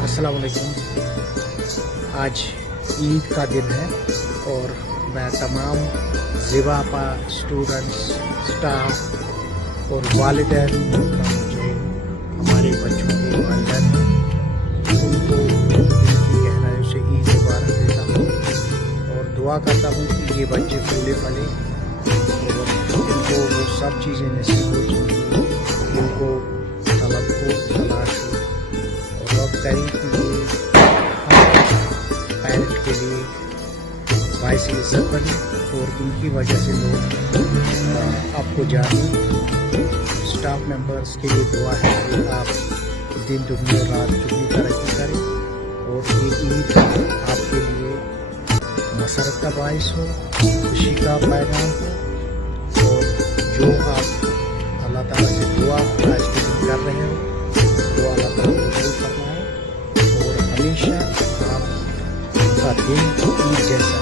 अस्सलाम वालेकुम। आज ईद का दिन है और मैं तमाम ज़िवापा स्टूडेंट्स, स्टाफ और वालिदैन जो हमारे बच्चों के वालिदैन हैं उनको दिल की गहराइयों से ईद मुबारक देता हूँ और दुआ करता हूँ कि ये बच्चे फूले फले और इनको वो सब चीज़ें नसीब हो जिनको तलब हो, तलाश हो। और रब करे कि ये हर पेरेंट के लिए बाइस इज्जत बने और इनकी वजह से लोग आपको जाने। स्टाफ मेंबर्स के लिए दुआ है कि आप दिन दुगनी और रात दुगनी तरक्की करें और ये ईद आपके लिए मसरत का बाइस हो, खुशी का पैगाम हो और जो आप अल्लाह ताला से दुआ आज के दिन कर रहे हो वो अल्लाह ताला कबूल फरमाए और हमेशा आपका दिन ईद जैसा